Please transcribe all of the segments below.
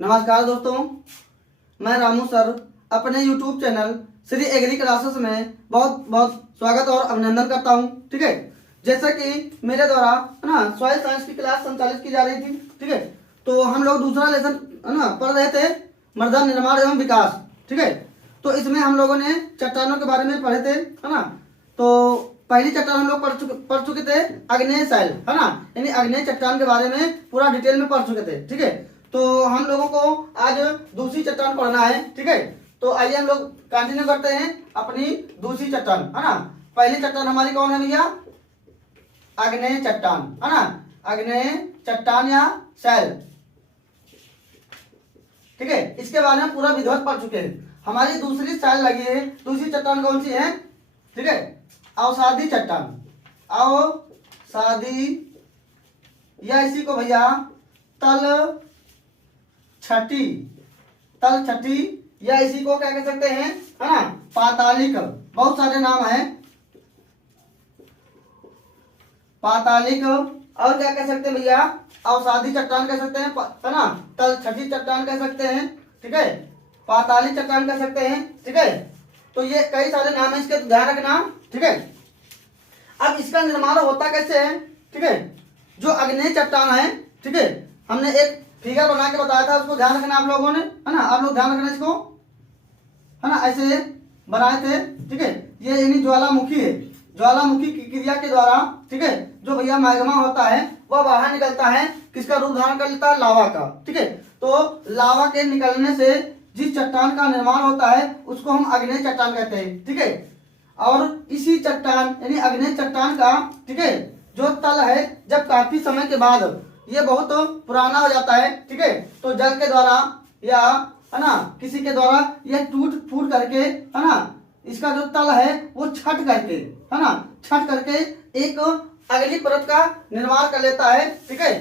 नमस्कार दोस्तों, मैं रामू सर अपने YouTube channel Shri agri classes में बहुत बहुत स्वागत और अभिनंदन करता हूं। ठीक है, जैसा कि मेरे द्वारा है ना सॉइल साइंस की क्लास संचालित की जा रही थी। ठीक है, तो हम लोग दूसरा लेसन है ना पढ़ रहे थे, मृदा निर्माण एवं विकास। ठीक है, तो इसमें हम लोगों ने चट्टानों के बारे में पढ़े थे, है ना। तो पहली चट्टान हम लोग पढ़ चुके थे आग्नेय शैल, है ना, यानी आग्नेय चट्टान के बारे में पूरा डिटेल में पढ़ चुके थे। ठीक है, तो हम लोगों को आज दूसरी चट्टान पढ़ना है। ठीक है, तो आइए हम लोग कंटिन्यू करते हैं अपनी दूसरी चट्टान, है ना। पहली चट्टान हमारी कौन है भैया? आग्नेय चट्टान, है ना, आग्नेय चट्टान या शैल। ठीक है, इसके बारे में पूरा विधिवत पढ़ चुके हैं। हमारी दूसरी शैल लगी है, दूसरी चट्टान कौन सी है? ठीक है, अवसादी चट्टान, अवसादी या इसी को भैया तल छठी या इसी को क्या कह सकते हैं, है ना, पातालिक। बहुत सारे नाम हैं, पातालिक और क्या कह सकते हैं भैया? अवसादी चट्टान कह सकते हैं, है ना, तल छठी चट्टान कह सकते हैं। ठीक है, पाताली चट्टान कह सकते हैं। ठीक है, तो ये कई सारे नाम है, इसके तो ध्यान रखना। ठीक है, अब इसका निर्माण होता कैसे है? ठीक है, जो आग्नेय चट्टान है, ठीक है, हमने एक फिगर बना के बताया था, उसको ध्यान रखना आप लोगों ने, है ना। आप लोग ध्यान रखना इसको, है ना, ऐसे बनाए थे। ठीक है, ये यानी ज्वालामुखी है, ज्वालामुखी की क्रिया के द्वारा, ठीक है, जो भैया मैग्मा होता है वह बाहर निकलता है, किसका रूप धारण कर लेता है? लावा का। ठीक है, तो लावा के निकलने से जिस चट्टान का निर्माण होता है उसको हम आग्नेय चट्टान कहते हैं। ठीक है, और इसी चट्टान यानी आग्नेय चट्टान का, ठीक है, जो तल है जब काफी समय के बाद ये बहुत पुराना हो जाता है, ठीक है, तो जल के द्वारा या है ना किसी के द्वारा ये टूट फूट करके, है ना, इसका जो तल है वो छट करके, है ना, छट करके एक अगली परत का निर्माण कर लेता है। ठीक है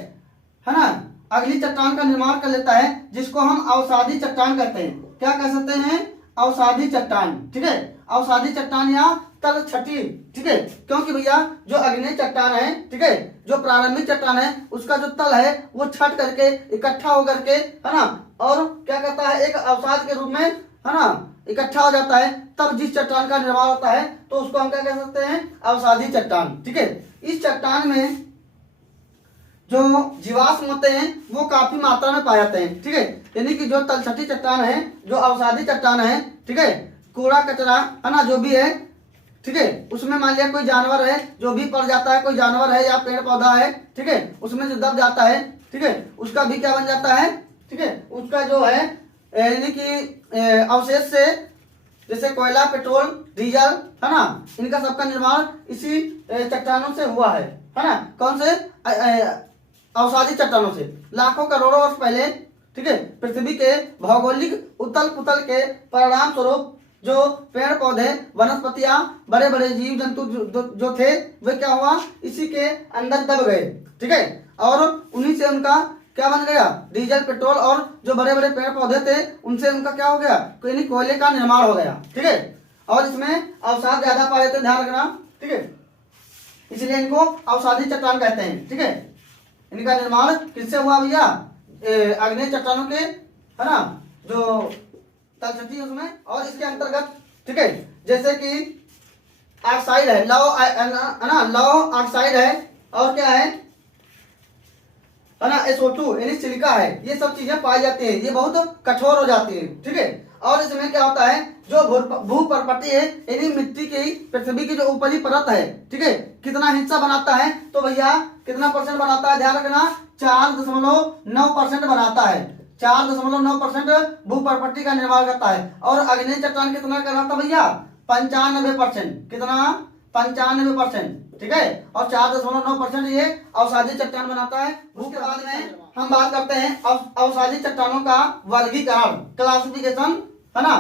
ना, अगली चट्टान का निर्माण कर लेता है, जिसको हम अवसादी चट्टान कहते हैं। क्या कह सकते हैं? अवसादी चट्टान। ठीक है, अवसादी चट्टान या तल छठी। ठीक है, क्योंकि भैया जो आग्नेय चट्टान है, ठीक है, जो प्रारंभिक चट्टान है उसका जो तल है वो छट करके इकट्ठा होकर के, है ना, और क्या कहता है, एक अवसाद के रूप में, है ना, इकट्ठा हो जाता है। तब जिस चट्टान का निर्माण होता है तो उसको हम क्या कह सकते हैं? अवसादी चट्टान। ठीक है, इस चट्टान में जो जीवाश्म होते हैं वो काफी मात्रा में पाए जाते हैं। ठीक है, यानी कि जो तलछटी चट्टान है, जो अवसादी चट्टान है, ठीक है, कूड़ा कचरा, है ना, जो भी है, ठीक है, उसमें मान लिया कोई जानवर है जो भी पड़ जाता है, कोई जानवर है या पेड़ पौधा है, ठीक है, उसमें जो दब जाता है, ठीक है, उसका भी क्या बन जाता है? ठीक है, उसका जो है यानी कि अवशेष से, जैसे कोयला, पेट्रोल, डीजल, है ना, इनका सबका निर्माण इसी चट्टानों से हुआ है ना। कौन से? अवसादी चट्टानों से। लाखों करोड़ों वर्ष पहले, ठीक है, पृथ्वी के भौगोलिक उथल पुथल के परिणाम स्वरूप जो पेड़ पौधे, वनस्पतियां, बड़े बड़े जीव जंतु जो थे वे क्या हुआ? इसी के अंदर दब गए। ठीक है, और उन्हीं से उनका क्या बन गया? डीजल, पेट्रोल, और जो बड़े बड़े पेड़ पौधे थे उनसे उनका क्या हो गया? कोयले का निर्माण हो गया। ठीक है, और इसमें अवसाद ज्यादा पाए जाते, ध्यान रखना। ठीक है, इसलिए इनको अवसादी चट्टान कहते हैं। ठीक है, इनका निर्माण किससे हुआ भैया? आग्नेय चट्टानों के, है ना, जो तलछटी उसमें, और इसके अंतर्गत, ठीक है, जैसे कि ऑक्साइड है, लौह है ना, लौह ऑक्साइड है, और क्या है ना, SO2 यानी सिलिका है, ये सब चीजें पाई जाती हैं, ये बहुत कठोर हो जाती है। ठीक है, और इसमें क्या होता है, जो भू परपट्टी है यानी मिट्टी की, पृथ्वी की जो ऊपरी परत है, ठीक है, कितना हिस्सा बनाता है? तो भैया कितना परसेंट बनाता है? ध्यान रखना, 4.9% बनाता है। 4.9% भू परपट्टी का निर्माण करता है। और आग्नेय चट्टान कितना कहलाता भैया? 95%। कितना? 95%। ठीक है, और 4.9% ये अवसादी चट्टान बनाता है। उसके बाद में हम बात करते हैं अवसादी चट्टानों का वर्गीकरण, क्लासिफिकेशन, है ना,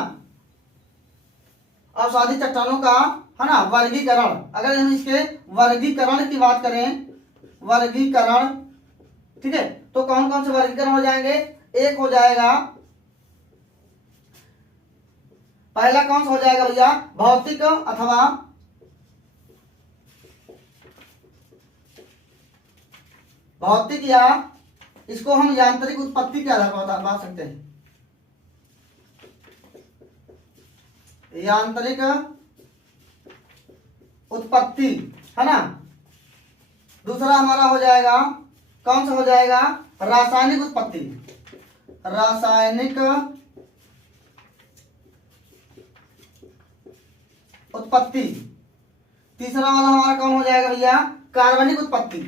अवसादी चट्टानों का, है ना, वर्गीकरण। अगर हम इसके वर्गीकरण की बात करें, वर्गीकरण, ठीक है, तो कौन कौन से वर्गीकरण हो जाएंगे? एक हो जाएगा, पहला कौन सा हो जाएगा भैया? भौतिक अथवा भौतिक या इसको हम यांत्रिक उत्पत्ति के आधार पर बता सकते हैं। यांत्रिक उत्पत्ति, है ना। दूसरा हमारा हो जाएगा, कौन सा हो जाएगा, रासायनिक उत्पत्ति। रासायनिक उत्पत्ति। तीसरा वाला हमारा कौन हो जाएगा भैया, कार्बनिक उत्पत्ति।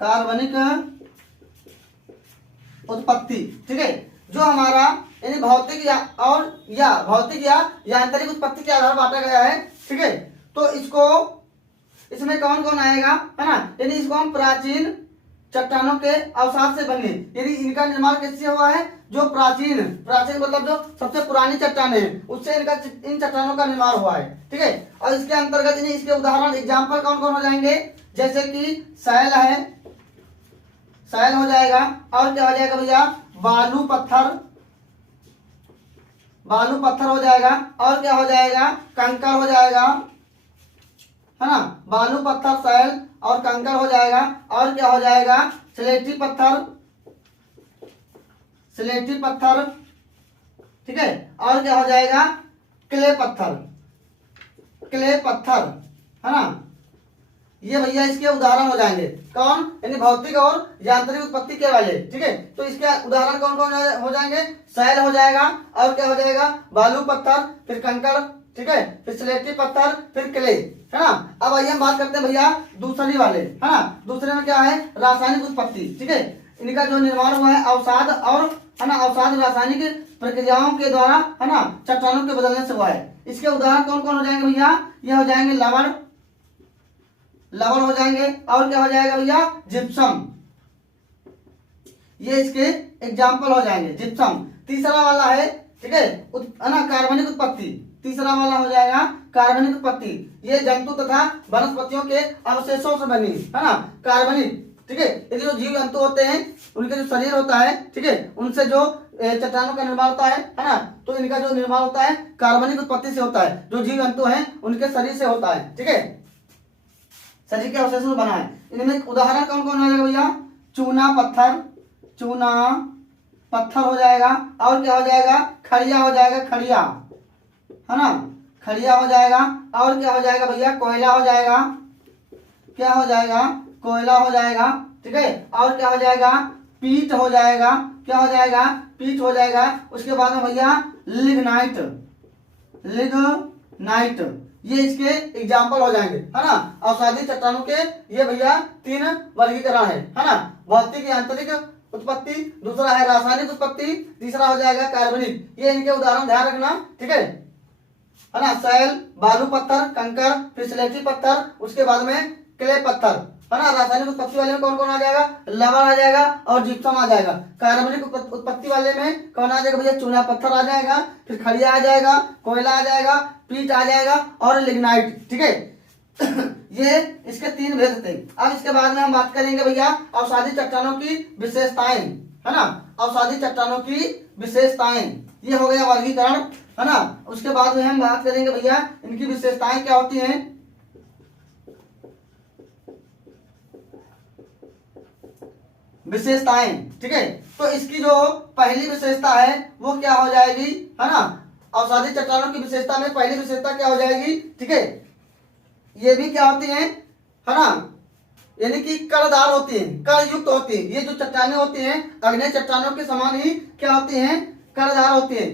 कार्बनिक उत्पत्ति, ठीक है। जो हमारा यानी भौतिक या भौतिक या यांत्रिक उत्पत्ति के आधार बांटा गया है, ठीक है। तो इसको, इसमें कौन कौन आएगा, है ना। यानी इसको हम प्राचीन चट्टानों के अवसाद से बने, यानी इनका निर्माण किससे हुआ है, जो प्राचीन मतलब जो सबसे पुरानी चट्टानें हैं उससे इन चट्टानों का निर्माण हुआ है, ठीक है। और इसके अंतर्गत यानी इसके उदाहरण एग्जाम्पल कौन कौन हो जाएंगे, जैसे कि सैल है, सैल हो जाएगा। और क्या हो जाएगा भैया, बालू पत्थर, बालू पत्थर हो जाएगा। और क्या हो जाएगा, कंकड़ हो जाएगा, है ना। बालू पत्थर, सैल और कंकड़ हो जाएगा। और क्या हो जाएगा, स्लेटी पत्थर, स्लेटी पत्थर, ठीक है। और क्या हो जाएगा, क्ले पत्थर, क्ले पत्थर, है ना। ये भैया इसके उदाहरण हो जाएंगे, कौन, यानी भौतिक और यांत्रिक उत्पत्ति के वाले, ठीक है। तो इसके उदाहरण कौन कौन हो जाएंगे, सैल हो जाएगा। और क्या हो जाएगा, बालू पत्थर, फिर कंकड़, ठीक है, फिर स्लेटी पत्थर, फिर क्ले, है ना। अब आइए हम बात करते हैं भैया दूसरी वाले, है ना। दूसरे में क्या है, रासायनिक उत्पत्ति, ठीक है। इनका जो निर्माण हुआ है अवसाद और, है ना, अवसाद रासायनिक प्रक्रियाओं के द्वारा, है ना, चट्टानों के बदलने से हुआ है। इसके उदाहरण कौन कौन हो जाएंगे भैया, ये हो जाएंगे लवण, लवण हो जाएंगे। और क्या हो जाएगा भैया, जिप्सम, ये इसके एग्जाम्पल हो जाएंगे, जिप्सम। तीसरा वाला है, ठीक है ना, कार्बनिक उत्पत्ति। तीसरा वाला हो जाएगा कार्बनिक उत्पत्ति। ये जंतु तथा वनस्पतियों के अवशेषों से बनी, है ना, कार्बनिक, ठीक है। ये जो जीव जंतु होते हैं उनके जो शरीर होता है, ठीक है, उनसे जो चट्टानों का निर्माण होता है ना, तो इनका जो निर्माण होता है कार्बनिक उत्पत्ति से होता है। जो जीव जंतु हैं उनके शरीर से होता है, ठीक है, शरीर के अवशेषों से बना है। इनमें उदाहरण कौन कौन हो जाएगा भैया, चूना पत्थर, चूना पत्थर हो जाएगा। और क्या हो जाएगा, खड़िया हो जाएगा, खड़िया, है ना, खड़िया हो जाएगा। और क्या हो जाएगा भैया, कोयला हो जाएगा, क्या हो जाएगा, कोयला हो जाएगा, ठीक है। और क्या हो जाएगा, पीट हो जाएगा, क्या हो जाएगा, पीट हो जाएगा। उसके बाद में भैया लिग्नाइट, लिग्नाइट, ये इसके एग्जाम्पल हो जाएंगे, है ना। अवसादी चट्टानों के ये भैया 3 वर्गीकरण है ना। भौतिक यांत्रिक उत्पत्ति, दूसरा है रासायनिक उत्पत्ति, तीसरा हो जाएगा कार्बनिक। ये इनके उदाहरण ध्यान रखना, ठीक है ना। सैल, बालू पत्थर, कंकड़, फिर स्लेटी पत्थर, उसके बाद में क्ले पत्थर, है ना। रासायनिक उत्पत्ति वाले में कौन कौन आ जाएगा, लवण आ जाएगा और जिप्सम आ जाएगा। कार्बनिक उत्पत्ति वाले में कौन आ जाएगा भैया, चूना पत्थर आ जाएगा, फिर खड़िया आ जाएगा, कोयला आ जाएगा, पीट आ जाएगा और लिग्नाइट, ठीक है। ये इसके 3 भेद थे। अब इसके बाद में हम बात करेंगे भैया अवसादी चट्टानों की विशेषताएं, है ना। अवसादी चट्टानों की विशेषताएं, ये हो गया वर्गीकरण, है ना। उसके बाद में हम बात करेंगे भैया इनकी विशेषताएं क्या होती हैं। विशेषताएं, ठीक है। तो इसकी जो पहली विशेषता है वो क्या हो जाएगी, है ना। अवसादी चट्टानों की विशेषता में पहली विशेषता क्या हो जाएगी, ठीक है। ये भी क्या होती हैं, है ना, यानी कि कड़दार होती हैं, कड़ युक्त होती हैं। ये जो चट्टानें होती हैं अग्नेय चट्टानों के समान ही क्या होती हैं, कड़दार होती हैं।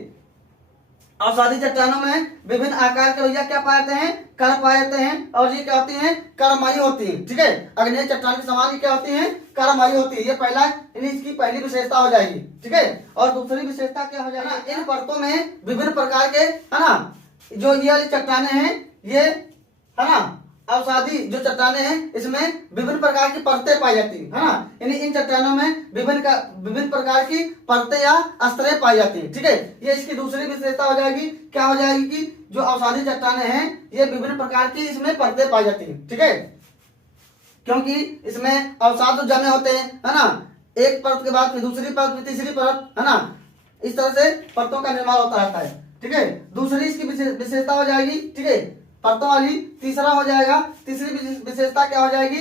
अवसादी चट्टानों में विभिन्न आकार के भैया क्या पाए जाते हैं, कण पाए जाते हैं। और ये क्या होती हैं, कणमयी होती हैं, ठीक है। अग्नेय चट्टान के समान ही क्या होती हैं, कणमयी होती है। ये पहला यानी इसकी पहली विशेषता हो जाएगी, ठीक है। और दूसरी विशेषता क्या हो जाएगी, इन परतों में विभिन्न प्रकार के, है ना, जो ये वाली चट्टानें हैं, ये, है ना, अवसादी जो चट्टानें हैं इसमें विभिन्न प्रकार की परतें पाई जाती है ना। यानी इन चट्टानों में विभिन्न प्रकार की परतें या स्तरें पाई जाती हैं, ठीक है। ये इसकी दूसरी विशेषता हो जाएगी, क्या हो जाएगी कि जो अवसादी चट्टानें हैं ये विभिन्न प्रकार की इसमें परतें पाई जाती हैं, ठीक है। क्योंकि इसमें अवसाद जमे होते हैं, है ना, एक परत के बाद फिर दूसरी परत, फिर तीसरी परत, है ना, इस तरह से परतों का निर्माण होता रहता है, ठीक है। दूसरी इसकी विशेषता हो जाएगी, ठीक है, परतों वाली। तीसरा हो जाएगा, तीसरी विशेषता क्या हो जाएगी,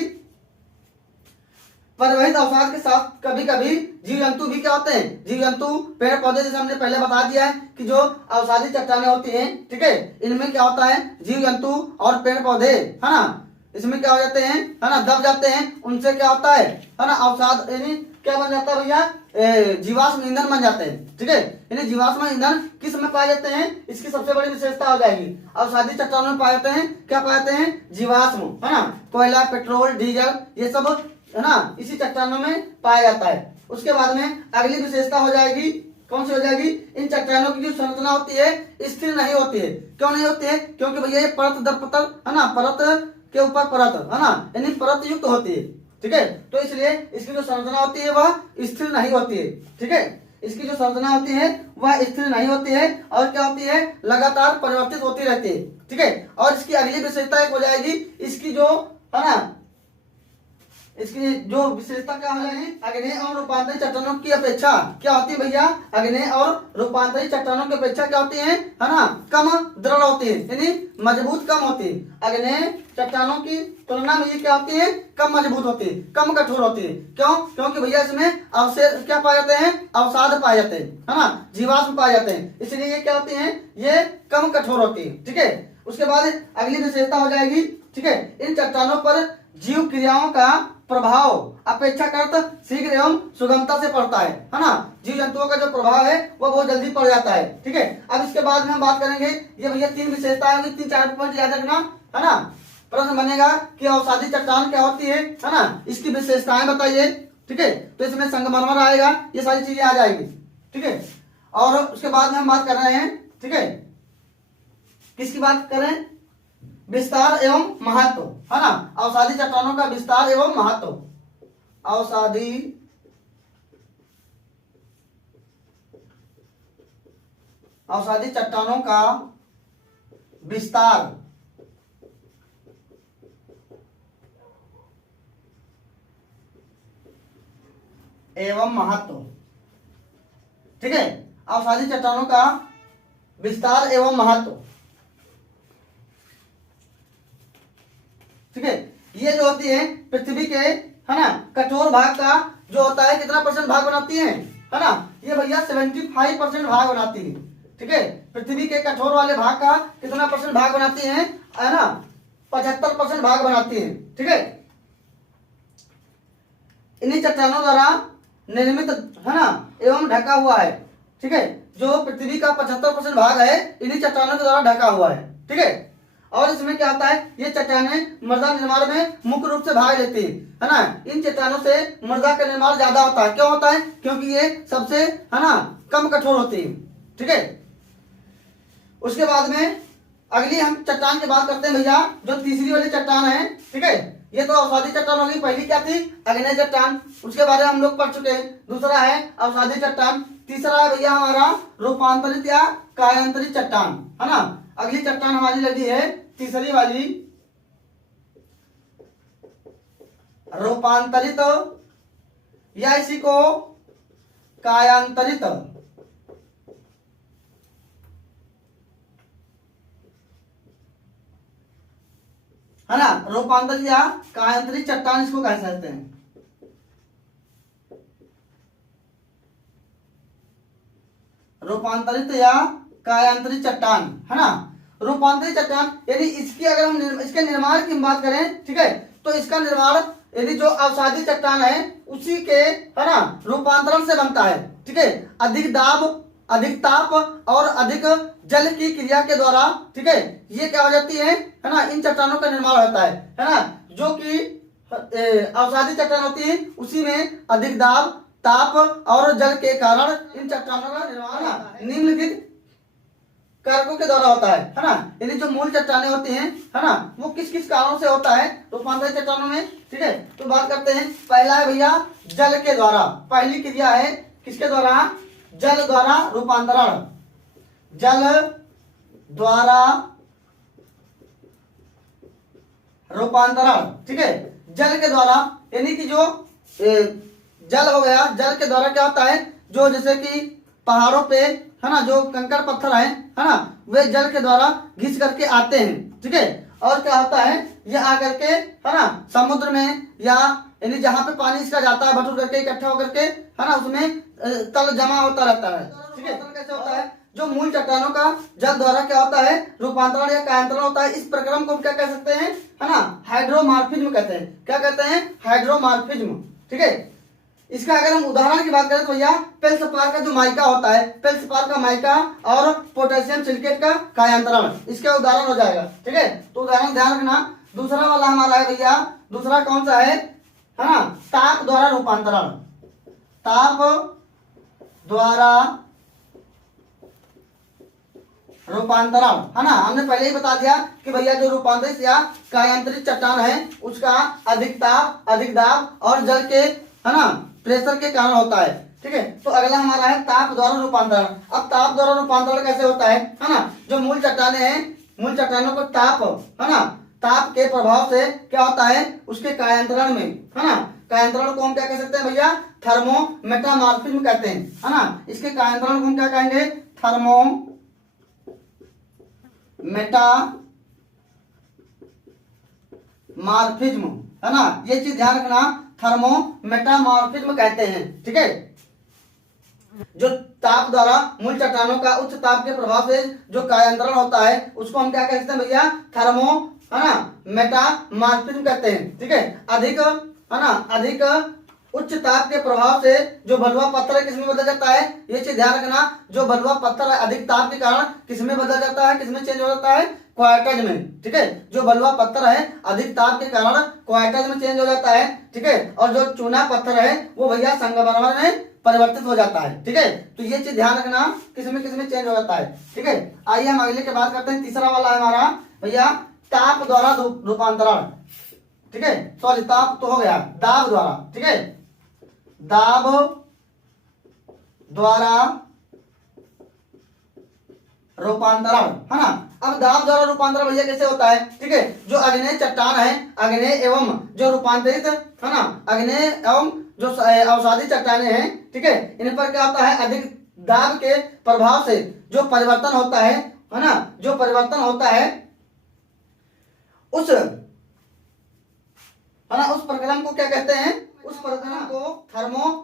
परिवहित अवसाद के साथ कभी कभी जीव जंतु भी क्या होते हैं, जीव जंतु पेड़ पौधे, जैसे हमने पहले बता दिया है कि जो अवसादी चट्टानें होती हैं, ठीक है, इनमें क्या होता है, जीव जंतु और पेड़ पौधे, है ना, इसमें क्या हो जाते हैं, है ना, दब जाते हैं, उनसे क्या होता है ना, अवसाद यानी क्या बन जाता है भैया, जीवाश्म ईंधन बन जाते हैं, ठीक है। यानी जीवाश्म ईंधन किस में पाए जाते हैं, इसकी सबसे बड़ी विशेषता हो जाएगी, अवसादी चट्टानों में पाए जाते हैं, क्या पाए जाते हैं, जीवाश्म, है ना, कोयला, पेट्रोल, डीजल, ये सब, है ना, इसी चट्टानों में पाया जाता है। उसके बाद में अगली विशेषता हो जाएगी, कौन सी हो जाएगी, इन चट्टानों की जो संरचना होती है स्थिर नहीं होती है। क्यों नहीं होती है, क्योंकि भैया ये परत दर परत, है ना, परत के ऊपर परत, है ना, यानी परत युक्त होती है, ठीक है। तो इसलिए इसकी जो संरचना होती है वह स्थिर नहीं होती है, ठीक है, इसकी जो संरचना होती है वह स्थिर नहीं होती है और क्या होती है, लगातार परिवर्तित होती रहती है, ठीक है। और इसकी अगली विशेषता एक हो जाएगी, इसकी जो, है ना, इसकी जो विशेषता क्या हो जाएगी, अग्नेय और रूपांतरित चट्टानों की अपेक्षा क्या होती है भैया, अग्नेय और रूपांतरित चट्टानों की अपेक्षा क्या होती है ना, कम दृढ़ होती है, यानी मजबूत कम होती है। अग्नेय चट्टानों की तुलना में ये क्या होती है, कम मजबूत होती है, कम कठोर होती है। क्यों, क्योंकि भैया इसमें अवशेष क्या पाए जाते हैं, अवसाद पाए जाते हैं, है ना, जीवाश्म पाए जाते हैं, इसलिए ये क्या होती है, ये कम कठोर होती है, ठीक है। उसके बाद अगली विशेषता हो जाएगी, ठीक है, इन चट्टानों पर जीव क्रियाओं का प्रभाव अपेक्षाकृत शीघ्र एवं सुगमता से पड़ता है ना, जीव जंतुओं का जो प्रभाव है वो बहुत जल्दी पड़ जाता है, ठीक है। अब इसके बाद में हम बात करेंगे, ये भैया तीन विशेषताएं होंगी, 3-4 पॉइंट याद रखना, है ना। प्रश्न बनेगा कि अवसादी चट्टान क्या होती है ना, इसकी विशेषताएं बताइए, ठीक है। तो इसमें संगमरमर आएगा, ये सारी चीजें आ जाएंगी, ठीक है। और उसके बाद में हम बात कर रहे हैं, ठीक है, किसकी बात करें, विस्तार एवं महत्व, है ना, अवसादी चट्टानों का विस्तार एवं महत्व, अवसादी चट्टानों का विस्तार एवं महत्व, ठीक है, अवसादी चट्टानों का विस्तार एवं महत्व, ठीक है। ये जो होती है पृथ्वी के, है ना, कठोर भाग का जो होता है कितना % भाग बनाती है ना, ये भैया 75% भाग बनाती है, ठीक है। पृथ्वी के कठोर वाले भाग का कितना % भाग बनाती है ना, 75% भाग बनाती है, ठीक है। इन्हीं चट्टानों द्वारा निर्मित, है ना, एवं ढका हुआ है, ठीक है, जो पृथ्वी का 75% भाग है इन्हीं चट्टानों के द्वारा ढका हुआ है, ठीक है। और इसमें क्या होता है, ये चट्टानें मृदा निर्माण में मुख्य रूप से भाग लेती है ना, इन चट्टानों से मृदा का निर्माण ज्यादा होता है। क्यों होता है, क्योंकि ये सबसे, है ना, कम कठोर होती है, ठीक है। उसके बाद में अगली हम चट्टान की बात करते हैं भैया, जो तीसरी वाली चट्टान है, ठीक है, ये तो अवसादी चट्टान होगी, पहली क्या थी, अग्नेय चट्टान, उसके बारे में हम लोग पढ़ चुके हैं। दूसरा है अवसादी चट्टान, तीसरा है भैया हमारा रूपांतरित या कायांतरित चट्टान, है ना। अगली चट्टान हमारी लगी है तीसरी वाली, रूपांतरित या इसी को कायांतरित, है ना, रूपांतरित या कायांतरित चट्टान इसको कह सकते हैं। रूपांतरित या कायांतरित चट्टान, है ना, रूपांतरित चट्टान, यानी इसकी अगर हम इसके निर्माण की बात करें, ठीक है, तो इसका निर्माण यदि जो अवसादी चट्टान है उसी के, है ना, रूपांतरण से बनता है, ठीक है। अधिक दाब, अधिक ताप और अधिक जल की क्रिया के द्वारा, ठीक है, ये क्या हो जाती है ना, इन चट्टानों का निर्माण होता है ना, जो कि अवसादी चट्टान होती है उसी में अधिक दाब, ताप और जल के कारण इन चट्टानों का निर्माण निम्नलिखित कारकों के द्वारा होता है ना। यानी जो मूल चट्टानें होती हैं, है ना, वो किस किस कारणों से होता है रूपांतरित चट्टानों में, ठीक है। तो बात करते हैं, पहला है भैया जल के द्वारा, पहली क्रिया है किसके द्वारा, जल द्वारा रूपांतरण, जल द्वारा रूपांतरण, ठीक है, जल के द्वारा, यानी कि जो जल हो गया, जल के द्वारा क्या होता है, जो जैसे कि पहाड़ों पे, है ना, जो कंकड़ पत्थर है ना, वे जल के द्वारा घिस करके आते हैं, ठीक है। और क्या होता है, ये आकर के, है ना, समुद्र में या यानी जहाँ पे पानी इसका जाता है बटुर करके इकट्ठा होकर के, है ना, उसमें तल जमा होता रहता है। ठीक है, कैसे होता है, जो मूल चट्टानों का जल द्वारा क्या होता है, रूपांतरण या कायांतरण होता है। इस प्रक्रम को क्या कह सकते हैं, है ना, हाइड्रोमार्फिज्म कहते हैं। क्या कहते हैं, हाइड्रोमार्फिज्म। ठीक है, इसका अगर हम उदाहरण की बात करें तो भैया फेल्सपार का जो माइका होता है, फेल्सपार का माइका और पोटेशियम सिलिकेट का कायांतरण, इसका उदाहरण हो जाएगा। ठीक है, तो उदाहरण ध्यान रखना। दूसरा वाला हमारा है भैया, दूसरा कौन सा है ना, ताप द्वारा रूपांतरण। ताप द्वारा रूपांतरण, है ना, हमने पहले ही बता दिया कि भैया जो रूपांतरित या कायांतरित चट्टान है उसका अधिक ताप, अधिक दाब और जल के, है ना, प्रेशर के कारण होता है। ठीक है, तो अगला हमारा है ताप द्वारा रूपांतरण। अब ताप द्वारा रूपांतरण कैसे होता है ना, जो मूल चट्टाने हैं, मूल चट्टानों को ताप, है ना, ताप के प्रभाव से क्या होता है, उसके कायांतरण में, है ना, कायांतरण को हम क्या कह सकते हैं भैया, थर्मो मेटामॉर्फिज्म कहते हैं, है ना। इसके कायांतरण को हम क्या कहेंगे, थर्मो मेटामॉर्फिज्म, है ना, ये चीज ध्यान रखना, थर्मो मेटामॉर्फिज्म कहते हैं। ठीक है, जो ताप द्वारा मूल चट्टानों का उच्च ताप के प्रभाव से जो कायांतरण होता है उसको हम क्या कहते हैं भैया, थर्मो, है ना, मेटामॉर्फिज्म कहते हैं। ठीक है, अधिक, है ना, अधिक उच्च ताप के प्रभाव से जो बलुआ पत्थर है किसमें बदल जाता है, ये चीज ध्यान रखना। जो बलुआ पत्थर है अधिक ताप के कारण किसमें बदल जाता है, किसमें चेंज हो जाता है, क्वार्टज में। ठीक है, जो बलुआ पत्थर है अधिक ताप के कारण क्वार्टज में चेंज हो जाता है। ठीक है, और जो चूना पत्थर है वो भैया संगमरमर में परिवर्तित हो जाता है। ठीक है, तो ये चीज ध्यान रखना, किसमें किसमें चेंज हो जाता है। ठीक है, आइए हम अगले के बात करते हैं। तीसरा वाला है हमारा भैया ताप द्वारा रूपांतरण। ठीक है, सॉरी ताप तो हो गया, दाब द्वारा। ठीक है, दाब द्वारा रूपांतरण, है ना। अब दाब द्वारा रूपांतरण भैया कैसे होता है, ठीक है, जो अग्नेय चट्टान है, अग्नेय एवं जो रूपांतरित, है ना, अग्नेय एवं जो अवसादी चट्टाने हैं, ठीक है, इन पर क्या होता है, अधिक दाब के प्रभाव से जो परिवर्तन होता है ना, जो परिवर्तन होता है उस, है ना, उस प्रक्रम को क्या कहते हैं, उस प्रक्रम को थर्मो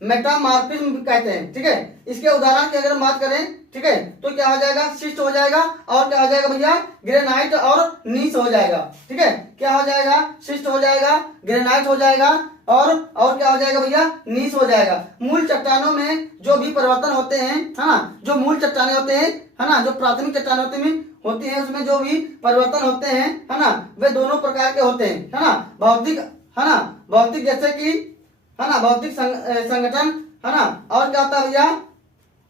मेटामॉर्फिज्म कहते हैं। ठीक है, इसके उदाहरण की अगर हम बात करें, ठीक है, तो क्या हो जाएगा, शिस्ट हो जाएगा, और क्या हो जाएगा भैया, ग्रेनाइट और नीस हो जाएगा। ठीक है, क्या हो जाएगा, शिस्ट हो जाएगा, ग्रेनाइट हो जाएगा, और क्या हो जाएगा भैया, नीस हो जाएगा। मूल चट्टानों में जो भी परिवर्तन होते हैं, है ना, जो मूल चट्टाने होते हैं, है ना, जो प्राथमिक चट्टान होती है उसमें जो भी परिवर्तन होते हैं, है ना, वे दोनों प्रकार के होते हैं, है ना, भौतिक, है ना, भौतिक जैसे कि, है ना, भौतिक संगठन, है ना, और क्या होता है भैया,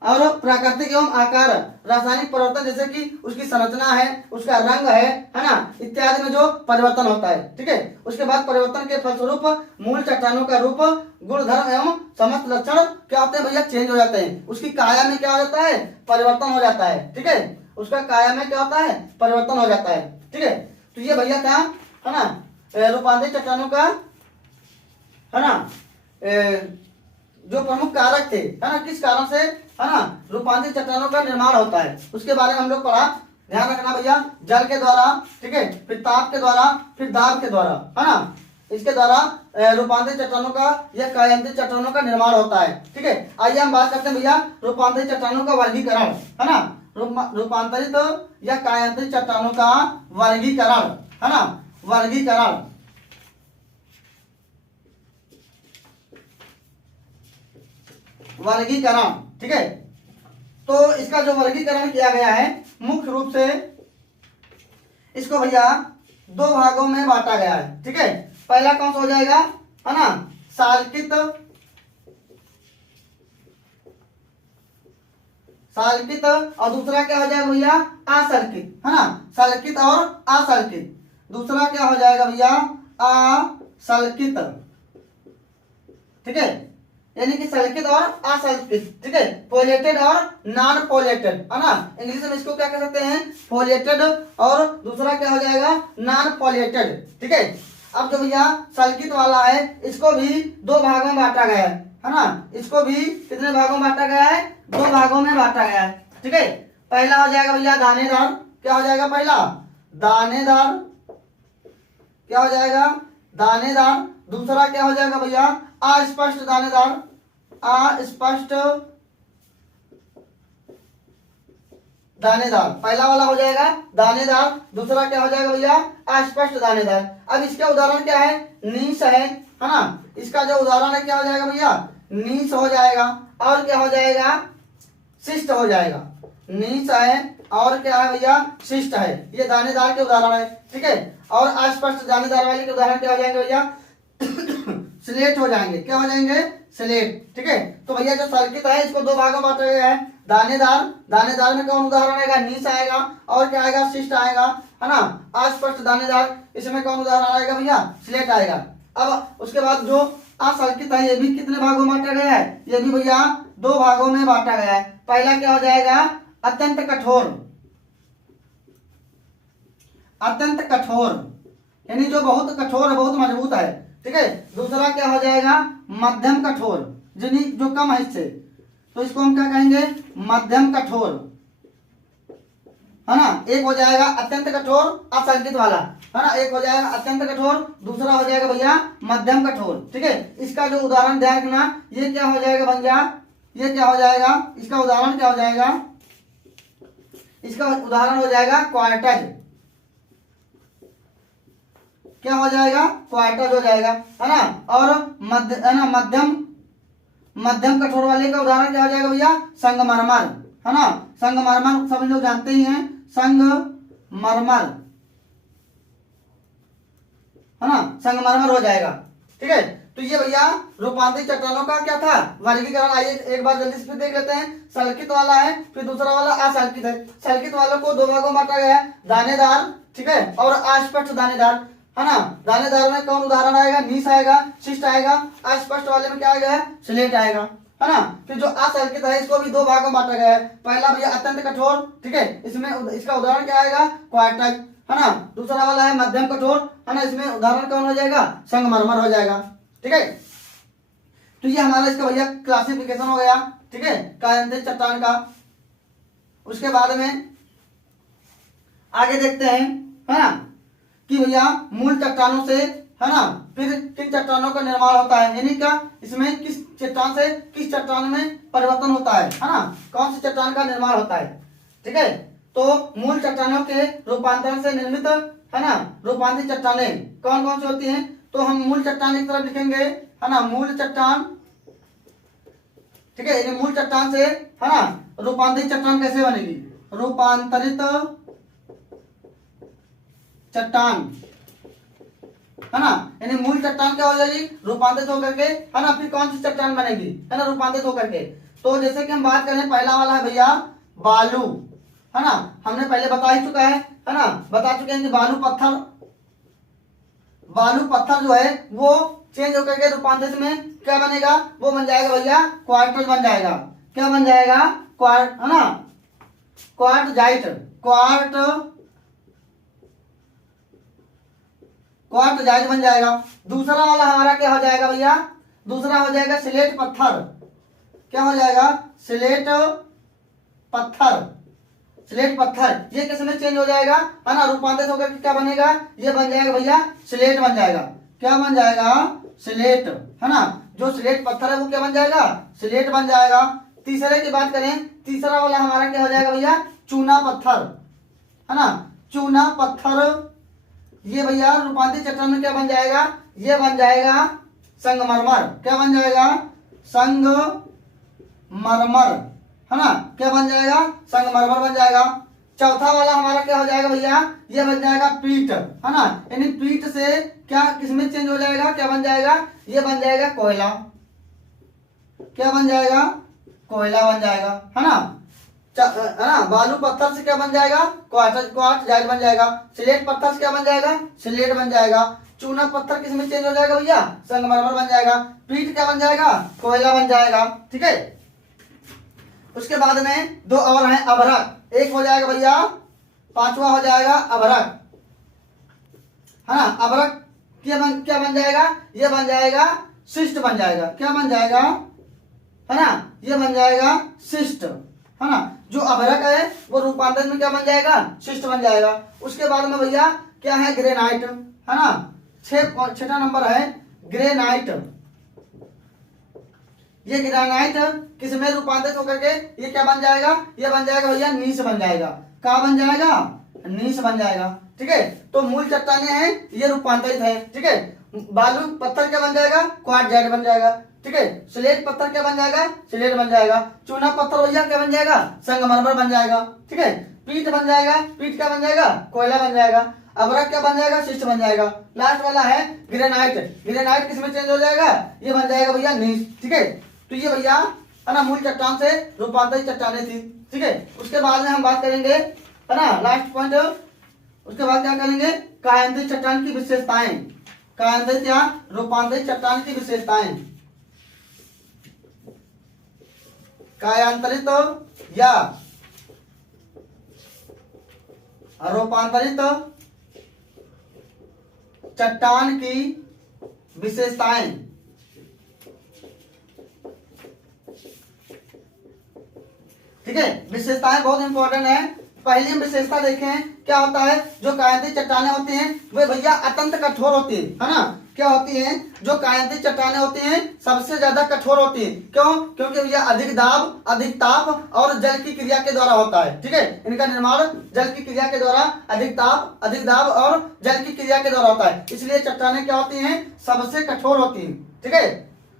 और प्राकृतिक एवं आकार, रासायनिक परिवर्तन जैसे कि उसकी संरचना है, उसका रंग है ना, इत्यादि में जो परिवर्तन होता है। ठीक है, उसके बाद परिवर्तन के फलस्वरूप मूल चट्टानों का रूप, गुणधर्म एवं समस्त लक्षण क्या होते हैं भैया, चेंज हो जाते हैं। उसकी काया में क्या हो जाता है, परिवर्तन हो जाता है। ठीक है, उसका काया में क्या होता है, परिवर्तन हो जाता है। ठीक है, तो ये भैया था, है ना, रूपांतरित चट्टानों का, है ना, जो प्रमुख कारक थे, है ना, किस कारण से, है ना, रूपांतरित चट्टानों का निर्माण होता है उसके बारे में हम लोग पढ़ा। ध्यान रखना भैया, जल के द्वारा, ठीक है, फिर ताप के द्वारा, फिर दाब के द्वारा, है ना, इसके द्वारा रूपांतरित चट्टानों का या कायांतरित चट्टानों का निर्माण होता है। ठीक है, आइए हम बात करते हैं भैया रूपांतरित चट्टानों का वर्गीकरण, है ना, रूपांतरित या कायांतरित चट्टानों का वर्गीकरण, है ना, वर्गीकरण। वर्गीकरण, ठीक है, तो इसका जो वर्गीकरण किया गया है मुख्य रूप से इसको भैया दो भागों में बांटा गया है। ठीक है, पहला कौन सा हो जाएगा, है ना, साल्कित, साल्कित, और दूसरा क्या हो जाएगा भैया, असल्कित, है ना, सल्कित और असल्कित। दूसरा क्या हो जाएगा भैया, असल्कित। ठीक है, यानी कि सल्कित और असल्कित। ठीक है, पोलेटेड और नॉन पोलेटेड, है ना, इंग्लिश में इसको क्या कह सकते हैं, पोलेटेड, और दूसरा क्या हो जाएगा, नॉन पोलेटेड। ठीक है, अब जो भैया सल्कित वाला है इसको भी दो भागों में बांटा गया है ना, इसको भी कितने भागों में बांटा गया है, दो भागों में बांटा गया है। ठीक है, पहला हो जाएगा भैया दानेदार, क्या हो जाएगा, पहला दानेदार, क्या हो जाएगा, दानेदार। दूसरा क्या हो जाएगा भैया, अस्पष्ट दानेदार, अस्पष्ट दानेदार। पहला वाला हो जाएगा दानेदार, दूसरा क्या हो जाएगा भैया, अस्पष्ट दानेदार। अब इसका उदाहरण क्या है, नीस है ना। इसका जो उदाहरण है क्या हो जाएगा भैया, नीस हो जाएगा, और क्या हो जाएगा, शिष्ट हो जाएगा। नीस है और क्या है भैया, शिष्ट है। ये दानेदार के उदाहरण है, ठीक है। और अस्पष्ट दानेदार वाले के उदाहरण क्या हो जाएंगे भैया, स्लेट हो जाएंगे। क्या हो जाएंगे, स्लेट, ठीक है। तो भैया जो सर्किट है इसको दो भागों में बांटा गया है। दानेदार, दानेदार में कौन उदाहरण आएगा, नीस आएगा, और क्या आएगा, शिष्ट आएगा, है ना। अस्पष्ट दानेदार, इसमें कौन उदाहरण आएगा भैया, स्लेट आएगा। अब उसके बाद जो असंकित है ये भी कितने भागों में बांटा गया है, ये भी भैया दो भागों में बांटा गया है। पहला क्या हो जाएगा, अत्यंत कठोर, अत्यंत कठोर यानी जो बहुत कठोर है, बहुत मजबूत है, ठीक है। दूसरा क्या हो जाएगा, मध्यम कठोर, जिन्हीं जो कम है इससे, तो इसको हम क्या कहेंगे, मध्यम कठोर, है ना। एक हो जाएगा अत्यंत कठोर असंकित वाला, है ना, एक हो जाएगा अत्यंत कठोर, दूसरा हो जाएगा भैया मध्यम कठोर, ठीक है। इसका जो उदाहरण ध्यान रखना, ये क्या हो जाएगा भैया, ये क्या हो जाएगा, इसका उदाहरण क्या हो जाएगा, इसका उदाहरण हो जाएगा क्वार्टज। क्या हो जाएगा, क्वार्टज हो जाएगा, है ना। और मध्य, है ना, मध्यम, मध्यम कठोर वाले का उदाहरण क्या हो जाएगा भैया, संगमरमर, है ना। संगमरमर सब लोग जानते ही हैं, संगमरमर, है ना, संगमरमर हो जाएगा, ठीक है। तो ये भैया रूपांतरित चट्टानों का क्या था, वर्गीकरण। आइए एक बार जल्दी से देख लेते हैं। सल्कित वाला है, फिर दूसरा वाला असल्कित है। सल्कित वालों को दो भागों में बांटा गया है, दानेदार, ठीक है, और अस्पष्ट दानेदार, है ना। दानेदार में कौन उदाहरण आएगा, नीस आएगा, शिष्ट आएगा। अस्पष्ट वाले में क्या आएगा, स्लेट आएगा, है ना। फिर जो असंकित है इसको भी दो भागों में बांटा गया है। पहला भैया अत्यंत कठोर, ठीक है, इसमें इसका उदाहरण क्या आएगा, क्वार्टज, है ना। दूसरा वाला है मध्यम कठोर, है ना, इसमें उदाहरण कौन हो जाएगा, संगमरमर हो जाएगा, ठीक है। तो ये हमारा इसका भैया क्लासिफिकेशन हो गया, ठीक है, कायांतरित चट्टान का। उसके बाद में आगे देखते हैं, है ना, कि भैया मूल चट्टानों से, है ना, फिर किन चट्टानों का निर्माण होता है, यानी क्या इसमें किस चट्टान से किस चट्टान में परिवर्तन होता है ना, कौन सी चट्टान का निर्माण होता है, ठीक है। तो मूल चट्टानों के रूपांतरण से निर्मित, है ना, रूपांतरित चट्टानें कौन कौन सी होती हैं। तो हम मूल चट्टान की तरफ लिखेंगे, है ना, मूल चट्टान, ठीक है। ये मूल चट्टान से, है ना, रूपांतरित चट्टान कैसे बनेगी, रूपांतरित चट्टान, है ना, यानी मूल चट्टान क्या हो जाएगी, रूपांतरित होकर के, है ना। फिर कौन सी चट्टान बनेगी, है ना, रूपांतरित होकर के। तो जैसे कि हम बात करें, पहला वाला है भैया बालू, है ना, हमने पहले बता ही चुका है ना, बता चुके हैं कि बालू पत्थर, बालू पत्थर जो है वो चेंज होकर के रूपांतरित में क्या बनेगा, वो बन जाएगा भैया क्वार्टज बन जाएगा। क्या बन जाएगा, क्वार्ट, है ना, क्वार्टजाइट, क्वार्टजाइट बन जाएगा। दूसरा वाला हमारा क्या हो जाएगा भैया, दूसरा हो जाएगा स्लेट पत्थर। क्या हो जाएगा, स्लेट पत्थर, स्लेट पत्थर। ये किस में चेंज हो जाएगा, है ना, रूपांतरित होकर क्या बनेगा, ये बन जाएगा भैया स्लेट बन जाएगा। क्या बन जाएगा, स्लेट, है ना। जो स्लेट पत्थर है वो क्या बन जाएगा, स्लेट बन जाएगा। तीसरे की बात करें, तीसरा वाला हमारा क्या हो जाएगा भैया, चूना पत्थर, है ना, चूना पत्थर। ये भैया रूपांतरित चट्टान में क्या बन जाएगा, ये बन जाएगा संगमरमर। क्या बन जाएगा, संगमरमर, है ना, क्या बन जाएगा, संगमरमर बन जाएगा। चौथा वाला हमारा क्या हो जाएगा भैया, ये बन जाएगा पीट, है ना, यानी पीट से क्या किसमें चेंज हो जाएगा, क्या बन जाएगा, ये बन जाएगा कोयला। क्या बन जाएगा, कोयला बन जाएगा, है ना। है ना, बालू पत्थर से क्या बन जाएगा, क्वार्टजाइट बन जाएगा। स्लेट पत्थर से क्या बन जाएगा, स्लेट बन जाएगा। चूना पत्थर किसमें चेंज हो जाएगा भैया, संगमरमर बन जाएगा। पीट क्या बन जाएगा, कोयला बन जाएगा, ठीक है। उसके बाद में दो और हैं अभ्रक। एक हो जाएगा भैया, पांचवा हो जाएगा अभ्रक, है ना। अभ्रक क्या बन जाएगा, ये बन जाएगा शिष्ट बन जाएगा। क्या बन जाएगा, है ना, ये बन जाएगा शिष्ट, है ना। जो अभ्रक है वो रूपांतरण में क्या बन जाएगा, शिष्ट बन जाएगा। उसके बाद में भैया क्या है, ग्रेनाइट, है ना। छठा नंबर है ग्रेनाइट। ये ग्रेनाइट किसमें रूपांतरित होकर के ये क्या बन जाएगा, ये बन जाएगा भैया नीस बन जाएगा। क्या बन जाएगा, नीस बन जाएगा। ठीक है, तो मूल चट्टाने हैं ये रूपांतरित है। ठीक है, बालू पत्थर क्या बन जाएगा, क्वार्टजाइट बन जाएगा। ठीक है, स्लेट पत्थर क्या बन जाएगा, स्लेट बन जाएगा। चूना पत्थर भैया क्या बन जाएगा, संगमरमर बन जाएगा। ठीक है, पीट बन जाएगा, पीट क्या बन जाएगा, कोयला बन जाएगा। अभ्रक क्या बन जाएगा, शिस्ट बन जाएगा। लास्ट वाला है ग्रेनाइट। ग्रेनाइट किसमें चेंज हो जाएगा, ये बन जाएगा भैया नीस। ठीक है, तो ये भैया है ना मूल चट्टान से रूपांतरित चट्टाने थी। ठीक है, उसके बाद में हम बात करेंगे है ना लास्ट पॉइंट, उसके बाद क्या करेंगे, कायांतरित चट्टान की विशेषताएं। कायांतरित या रूपांतरित चट्टान की विशेषताएं। कायांतरित या रूपांतरित चट्टान की विशेषताएं। ठीक है, विशेषताएं बहुत इंपॉर्टेंट है। पहली हम विशेषता देखें, क्या होता है, जो कायांतरित चट्टाने होती हैं वे भैया अत्यंत कठोर होती है ना। क्या होती हैं, जो कायांतरित चट्टाने होती हैं सबसे ज्यादा कठोर होती हैं। क्यों, क्योंकि भैया अधिक दाब, अधिक ताप और जल की क्रिया के द्वारा होता है। ठीक है, इनका निर्माण जल की क्रिया के द्वारा, अधिक ताप, अधिक दाब और जल की क्रिया के द्वारा होता है, इसलिए चट्टाने क्या होती हैं, सबसे कठोर होती हैं। ठीक है,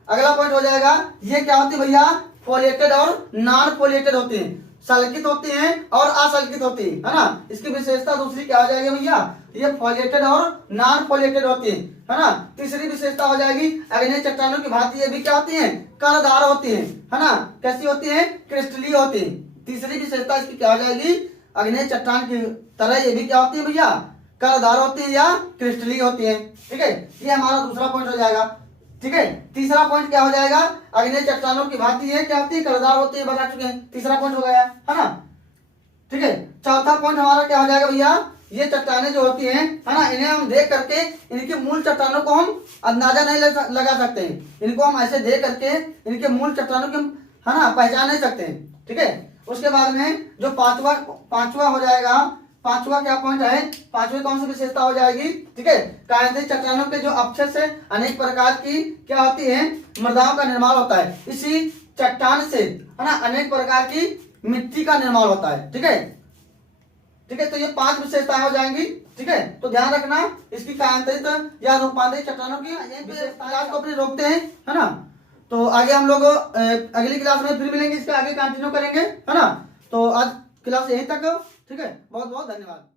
अगला पॉइंट हो जाएगा, ये क्या होती है भैया, फोलिएटेड और नॉन फोलिएटेड होती हैं। सल्कित होती हैं और असल्कित होती है ना। इसकी विशेषता दूसरी क्या हो जाएगी भैया, ये फोलिएटेड और नॉन फोलिएटेड होती है ना। तीसरी विशेषता हो जाएगी, अग्नेय चट्टानों की भांति ये भी क्या होती हैं, कर्णधार होती है ना। कैसी होती है, क्रिस्टलीय होती है। तीसरी विशेषता इसकी क्या हो जाएगी, अग्नेय चट्टान की तरह ये भी क्या होती है भैया, कर्णधार होती है या क्रिस्टलीय होती है। ठीक है, ये हमारा दूसरा पॉइंट हो जाएगा। ठीक है, तीसरा पॉइंट क्या हो जाएगा, अग्नेय चट्टानों की भांति है क्या होती है, कर्णधार होती है, बता चुके हैं। तीसरा पॉइंट हो गया है ना। ठीक है, चौथा पॉइंट हमारा क्या हो जाएगा भैया, ये चट्टाने जो होती हैं है ना, इन्हें हम देख करके इनकी मूल चट्टानों को हम अंदाजा नहीं लगा सकते हैं। इनको हम ऐसे देख करके इनके मूल चट्टानों की है ना पहचान नहीं सकते हैं। ठीक है, उसके बाद में जो पांचवा हो जाएगा, पांचवा क्या पॉइंट है, पांचवी कौन सी विशेषता हो जाएगी। ठीक है, कायांतरित चट्टानों के जो अक्षर से अनेक प्रकार की क्या होती है, मृदाओं का निर्माण होता है। इसी चट्टान से है ना अनेक प्रकार की मिट्टी का निर्माण होता है। ठीक है, ठीक है, तो ये 5 विशेषताएं हो जाएंगी। ठीक है, तो ध्यान रखना इसकी कायांतरित या रूपांतरित चट्टानों की विशेषताएं को अपने रोकते हैं है ना। तो आगे हम लोग अगली क्लास में फिर मिलेंगे, इसका आगे कंटिन्यू करेंगे है ना। तो आज क्लास यहीं तक। ठीक है, बहुत बहुत धन्यवाद।